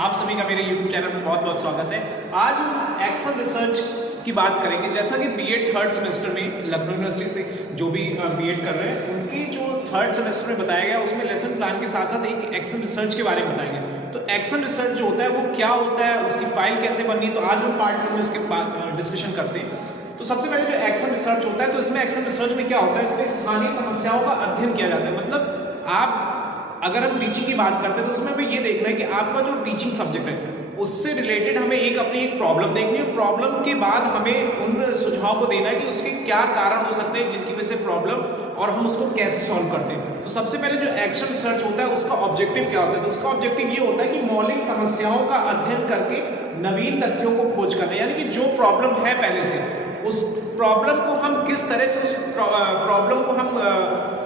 आप सभी का मेरे YouTube चैनल में बहुत बहुत स्वागत है। आज हम एक्शन रिसर्च की बात करेंगे। जैसा कि बीएड थर्ड सेमेस्टर में लखनऊ यूनिवर्सिटी से जो भी बीएड कर रहे हैं उनकी जो थर्ड सेमेस्टर में बताया गया उसमें लेसन प्लान के साथ साथ एक एक्शन रिसर्च के बारे में बताया गया। तो एक्शन रिसर्च जो होता है वो क्या होता है, उसकी फाइल कैसे बननी है, तो आज हम पार्ट 1 में उसके डिस्कशन करते हैं। तो सबसे पहले जो एक्शन रिसर्च होता है, तो इसमें एक्शन रिसर्च में क्या होता है, इसमें स्थानीय समस्याओं का अध्ययन किया जाता है। मतलब आप अगर हम टीचिंग की बात करते हैं तो उसमें हमें ये देखना है कि आपका जो टीचिंग सब्जेक्ट है उससे रिलेटेड हमें अपनी एक प्रॉब्लम देखनी है। प्रॉब्लम के बाद हमें उन सुझाव को देना है कि उसके क्या कारण हो सकते हैं जिनकी वजह से प्रॉब्लम, और हम उसको कैसे सॉल्व करते हैं। तो सबसे पहले जो एक्शन रिसर्च होता है उसका ऑब्जेक्टिव क्या होता है, तो उसका ऑब्जेक्टिव ये होता है कि मौलिक समस्याओं का अध्ययन करके नवीन तथ्यों को खोज करना, यानी कि जो प्रॉब्लम है पहले से उस प्रॉब्लम को हम किस तरह से उस प्रॉब्लम को हम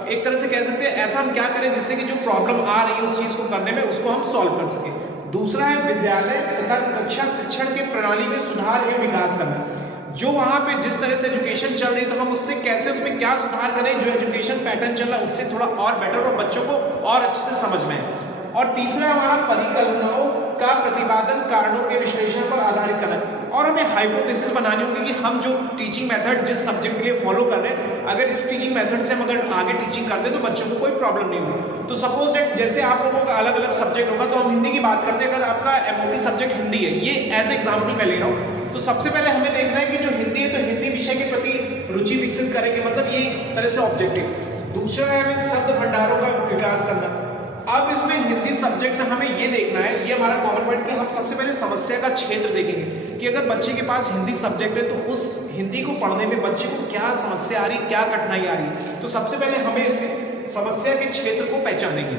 एक तरह से कह सकते हैं ऐसा हम क्या करें जिससे कि जो प्रॉब्लम आ रही है उस चीज को करने में उसको हम सॉल्व कर सकें। दूसरा है विद्यालय तथा कक्षा शिक्षण के प्रणाली में सुधार एवं विकास करना। जो वहां पे जिस तरह से एजुकेशन चल रही है तो हम उससे कैसे उसमें क्या सुधार करें, जो एजुकेशन पैटर्न चल रहा है उससे थोड़ा और बेटर और बच्चों को और अच्छे से समझ में आए। और तीसरा हमारा परिकल्पनाओं का प्रतिपादन कारणों के विश्लेषण पर आधारित करना है। और हमें हाइपोथेसिस बनानी होगी कि हम जो टीचिंग मेथड जिस सब्जेक्ट के लिए फॉलो कर रहे हैं, अगर इस टीचिंग मेथड से हम अगर आगे टीचिंग करते हैं तो बच्चों को कोई प्रॉब्लम नहीं होगी। तो सपोज दैट जैसे आप लोगों का अलग अलग सब्जेक्ट होगा, तो हम हिंदी की बात करते हैं, अगर आपका एमओटी सब्जेक्ट हिंदी है, ये एज एग्जाम्पल मैं ले रहा हूँ, तो सबसे पहले हमें देखना है कि जो हिंदी है तो हिंदी विषय के प्रति रुचि विकसित करेंगे, मतलब ये तरह से ऑब्जेक्टिव। दूसरा है हमें शब्द भंडारों का विकास करना। अब इसमें हिंदी सब्जेक्ट में हमें ये देखना है, ये हमारा कॉमन पॉइंट, कि हम सबसे पहले समस्या का क्षेत्र देखेंगे कि अगर बच्चे के पास हिंदी सब्जेक्ट है तो उस हिंदी को पढ़ने में बच्चे को क्या समस्या आ रही, क्या कठिनाई आ रही। तो सबसे पहले हमें इसमें समस्या के क्षेत्र को पहचानेंगे।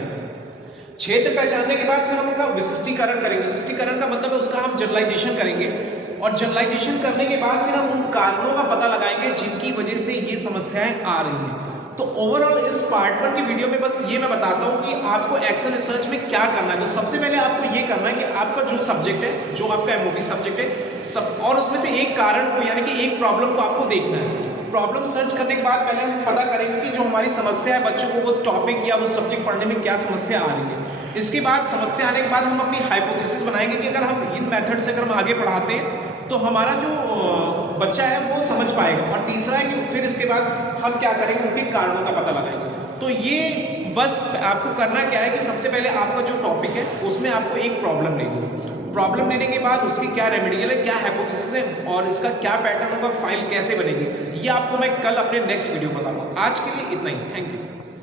क्षेत्र पहचानने के बाद फिर हम उनका विशिष्टीकरण करेंगे। विशिष्टीकरण का मतलब है उसका हम जनरलाइजेशन करेंगे, और जनरलाइजेशन करने के बाद फिर हम उन कारणों का पता लगाएंगे जिनकी वजह से ये समस्याएं आ रही हैं। तो ओवरऑल इस पार्ट 1 की वीडियो में बस ये मैं बताता हूँ कि आपको एक्शन रिसर्च में क्या करना है। तो सबसे पहले आपको ये करना है कि आपका जो सब्जेक्ट है, जो आपका एमओटी सब्जेक्ट है सब, और उसमें से एक कारण को यानी कि एक प्रॉब्लम को आपको देखना है। प्रॉब्लम सर्च करने के बाद पहले हम पता करेंगे कि जो हमारी समस्या है बच्चों को वो टॉपिक या वो सब्जेक्ट पढ़ने में क्या समस्या आ रही है। इसके बाद समस्या आने के बाद हम अपनी हाइपोथेसिस बनाएंगे कि अगर हम इन मेथड से अगर हम आगे पढ़ाते हैं तो हमारा जो बच्चा है वो समझ पाएगा। और तीसरा है कि फिर इसके बाद हम क्या करेंगे, उनके कारणों का पता लगाएंगे। तो ये बस आपको करना क्या है कि सबसे पहले आपका जो टॉपिक है उसमें आपको एक प्रॉब्लम लेनी है। प्रॉब्लम लेने के बाद उसकी क्या रेमेडियल है, क्या हाइपोथेसिस है, और इसका क्या पैटर्न होगा, फाइल कैसे बनेगी, ये आपको मैं कल अपने नेक्स्ट वीडियो बताऊंगा। आज के लिए इतना ही, थैंक यू।